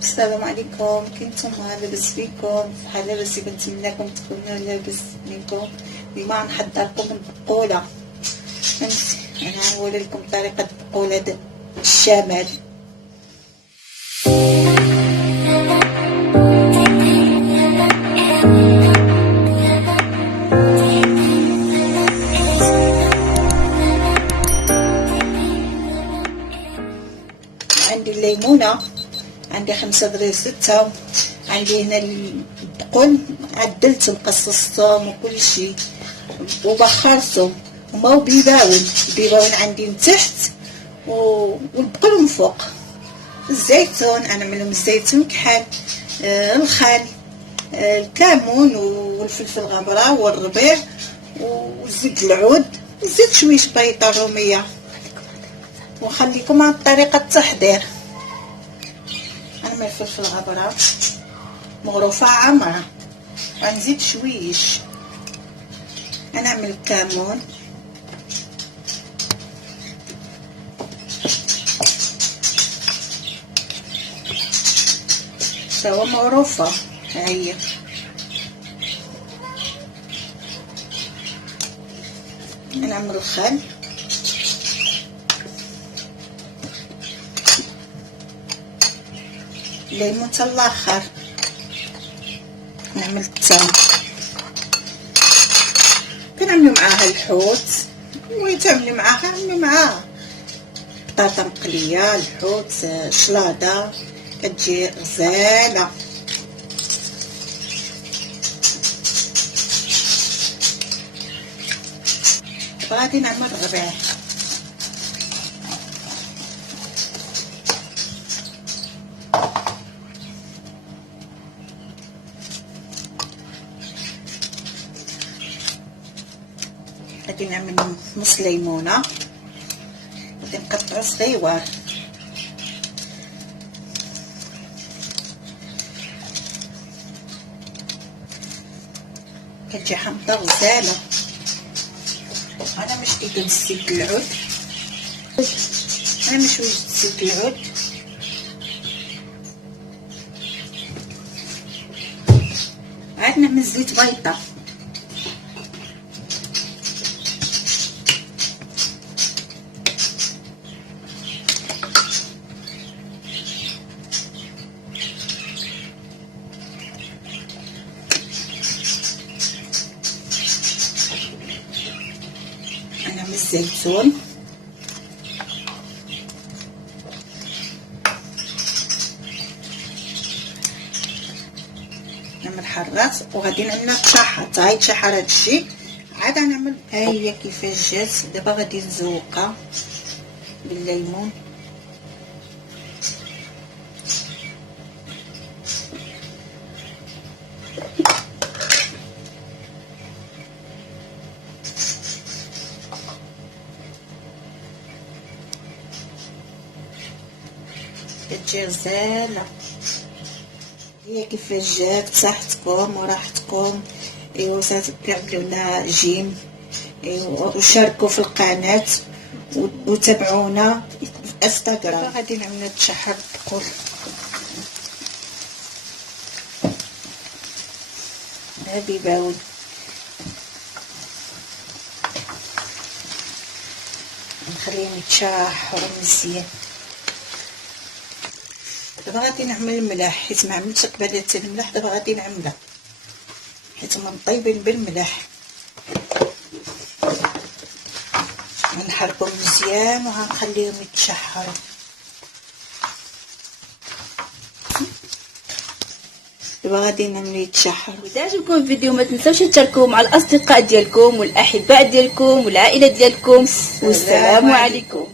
السلام عليكم. كنتم لاباس بكم؟ بحال لاباس كنتمنىكم تكونوا لاباس بكم. اليوم غنحضر لكم البقولة. انا غنوري لكم طريقه البقولة الشمال. عندي الليمونه، عندي 5.6، عندي هنا البقول عدلت وقصصتهم وكل شيء وبخرتهم، وما بيباون عندي من تحت والبقول من فوق. الزيتون انا نعملهم الزيتون كحل، الخل، الكمون والفلفل الغمراء والربيع وزيت العود وزيت شويه بيضه روميه. ونخليكم على طريقه التحضير. انا من الفلفل الغبره مغروفه عامره، غنزيد شويش. انا نعمل الكمون، سوا مغروفه ها هي. نعمل الخل، الليمون حتى الاخر، نعمل الثوم، كنعملو معاها الحوت، ويتعملي معاها عملي معاها بطاطا مقليه، الحوت، شلاضه، كتجي غزاله. غادي نعمل الربيع، غادي نعمل نص ليمونه، غادي نقطعو صغيوار، كتجي حامضه غزاله. انا مش شديده زيت العود، انا مش شويه زيت العود، عاد نعمل زيت بيضه. نعمل الزيتون، نعمل حراق، وغادي نعمل تشحر. هاي تشحر هادشي، عاد نعمل ها هي كيفاش جات. دابا غادي نزوقها بالليمون، كتجي غزاله. هي كيفاش جات، صحتكم وراحتكم. ايوا كنعملوا لنا جيم، ايوا وشاركوا في القناه وتابعونا في انستغرام. غادي نعمل تشحر البقول، هادي يباون. نخليهم يتشحروا مزيان. دابا غادي نعمل الملح، حيت ما عملتش قبيله الملح. دابا غادي نعملها حيت هما مطيبين بالملح. غنحركهم مزيان وغنخليهم يتشحروا. دابا غادي نعمل يتشحروا. اذا عجبكم الفيديو ما تنساوش تشاركوه مع الاصدقاء ديالكم والاحباء ديالكم والعائله ديالكم. والسلام عليكم.